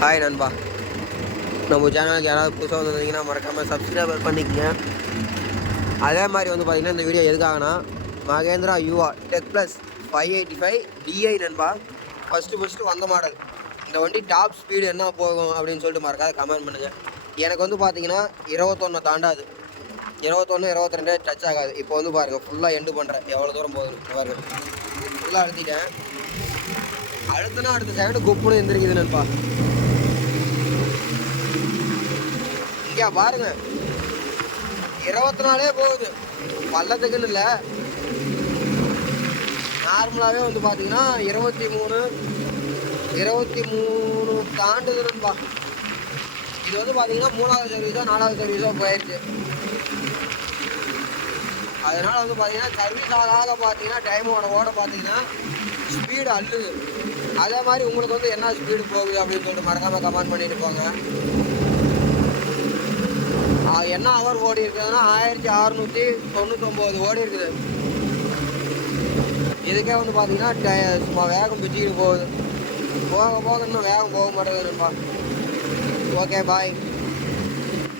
Hi நண்பா, நம்ம சேனலுக்கு யாராவது புதுசாக வந்திருந்தீங்கன்னா மறக்காமல் சப்ஸ்கிரைபர் பண்ணிக்கங்க. அதே மாதிரி வந்து பார்த்திங்கன்னா இந்த வீடியோ எதுக்காகனா மகேந்திரா யுவா டெக் ப்ளஸ் 585 டிஐ நண்பா. ஃபஸ்ட்டு வந்த மாடல். இந்த வண்டி டாப் ஸ்பீடு என்ன போகும் அப்படின்னு சொல்லிட்டு மறக்காத கமெண்ட் பண்ணுங்கள். எனக்கு வந்து பார்த்திங்கன்னா 21 தாண்டாது, 21 22 டச் ஆகாது. இப்போ வந்து பாருங்கள் ஃபுல்லாக எண்டு பண்ணுறேன். எவ்வளோ தூரம் போகுது பாருங்கள். ஃபுல்லாக அழுத்திட்டேன். அழுத்தினா அடுத்த செகண்டு குப்புன்னு எந்திரிக்குது நண்பா. இங்கே பாருங்க 24 போகுது. பள்ளத்துக்குன்னு இல்லை, நார்மலாகவே வந்து பார்த்தீங்கன்னா 23 தாண்டுதுன்னுப்பா. இது வந்து பார்த்தீங்கன்னா 3வது சர்வீஸோ 4வது சர்வீஸோ போயிடுச்சு. அதனால் வந்து பார்த்தீங்கன்னா சர்வீஸ் ஆக பார்த்தீங்கன்னா டைம் ஓட பார்த்தீங்கன்னா ஸ்பீடு அள்ளுது. அதே மாதிரி உங்களுக்கு வந்து என்ன ஸ்பீடு போகுது அப்படின்னு சொல்லிட்டு மறக்காமல் கமெண்ட் பண்ணிட்டு போங்க. என்ன ஹவர் ஓடி இருக்குதுன்னா 1699 ஓடி இருக்குது. இதுக்கே வந்து பார்த்தீங்கன்னா சும்மா வேகம் பிச்சுக்கிட்டு போகுது. போக இன்னும் வேகம் போக மாட்டேங்குதுப்பா. Okay bye.